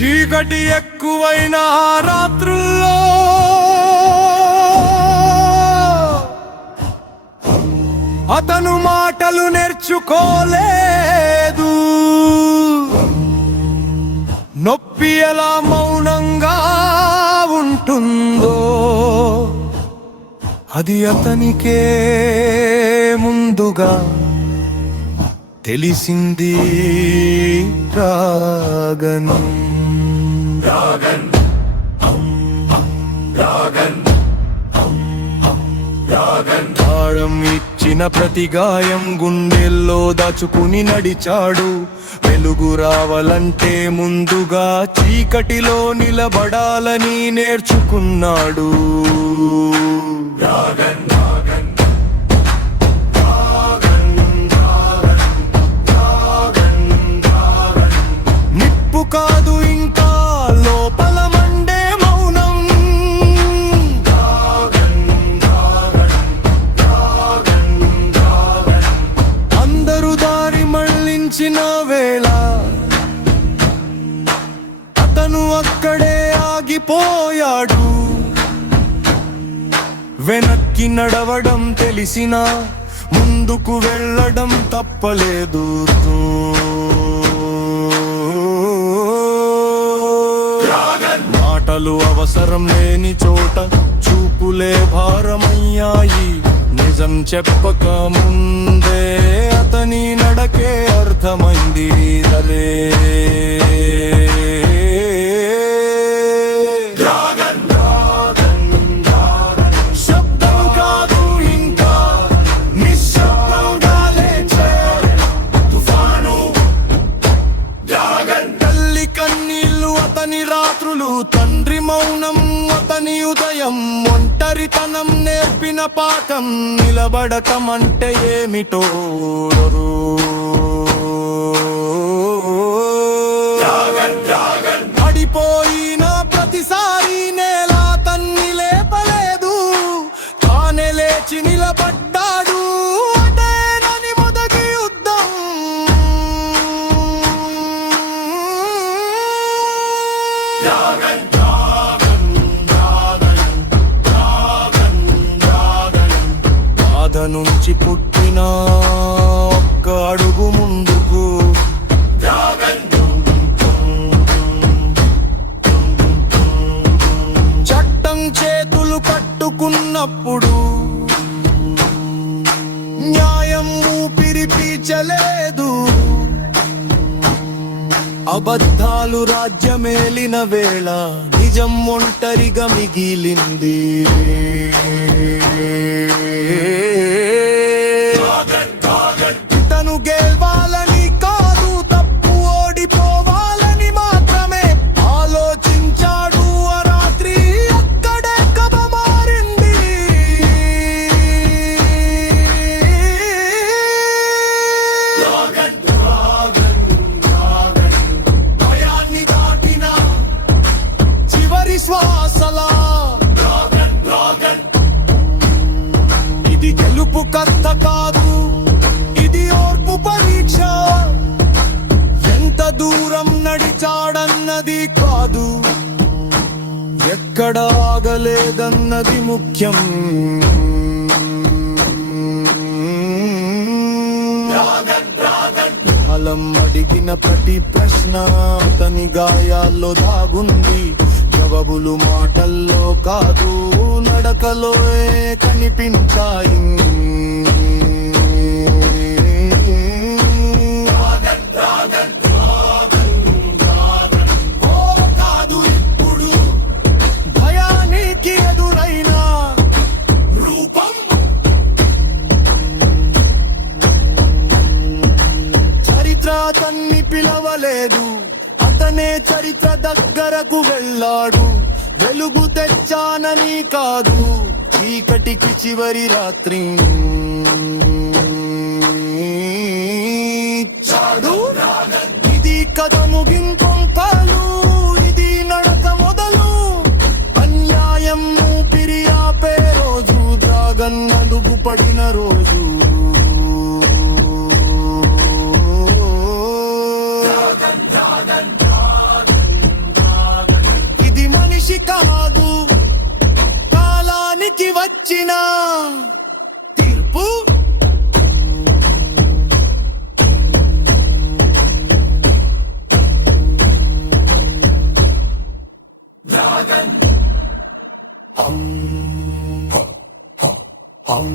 చీకటి ఎక్కువైన రాత్రుల్లో అతను మాటలు నేర్చుకోలేదు. నొప్పి ఎలా మౌనంగా ఉంటుందో అది అతనికే ముందుగా తెలిసింది. రాగన్ తాళం ఇచ్చిన ప్రతి గాయం గుండెల్లో దాచుకుని నడిచాడు. వెలుగు రావాలంటే ముందుగా చీకటిలో నిలబడాలని నేర్చుకున్నాడు. నిప్పు కాదు ఇంకా లోపల మండే మౌనం. అందరూ దారి మళ్ళించిన వేళ అతను అక్కడే ఆగిపోయాడు. వెనక్కి నడవడం తెలిసినా ముందుకు వెళ్ళడం తప్పలేదు. మాటలు అవసరం లేని చోట చూపులే భారమయ్యాయి. నిజం చెప్పక ముందే అతని నడకే అర్థమైంది. శబ్దం కాదు ఇంకా నిశ్శబ్దంగా లేచే తుఫాను. తల్లి కన్నీళ్ళు అతని రాత్రులు, తండ్రి మౌనం అతని ఉదయం. ఒంటరితనం నేర్పిన పాఠం, నిలబడటం అంటే ఏమిటో. పడిపోయిన ప్రతిసారి నేల తన్ని లేపలేదు. తానే లేచి నిలబడ్డాడు. అదేనని మొదటి యుద్ధం. బాధ నుంచి పుట్టిన ఒక్క అడుగు ముందుకు. చట్టం చేతులు కట్టుకున్నప్పుడు న్యాయం ఊపిరి పీల్చలేదు. అబద్ధాలు రాజ్యమేలిన వేళ నిజం ఒంటరిగా మిగిలింది. తను గెలవాలని కాదు, తప్పు ఓడిపోవాలని మాత్రమే ఆలోచించాడు. ఆ రాత్రి అక్కడే కథ మారింది. భయాన్ని దాటిన చివరి శ్వాసలా ఇది గెలుపు కథ కాదు, ఇది ఓర్పు పరీక్ష. ఎంత దూరం నడిచాడన్నది కాదు, ఎక్కడ ఆగలేదన్నది ముఖ్యం. అలం అడిగిన ప్రతి ప్రశ్న అతని గాయాల్లో దాగుంది. జవాబులు మాటల్లో కాదు, నడకలో కనిపించాయి. కాదు ఇప్పుడు భయానికి ఎదురైన రూపం. చరిత్ర అతన్ని పిలవలేదు, అతనే చరిత్ర దగ్గరకు వెళ్ళాడు. వెలుగు తెచ్చానని కాదు, చీకటికి చివరి రాత్రి చాడు. ఇది కథ ముగింపు కాదు, ఇది నడక మొదలు. అన్యాయం ఊపిరి ఆపే రోజు, డ్రాగన్ అదుపు పడిన రోజు. అం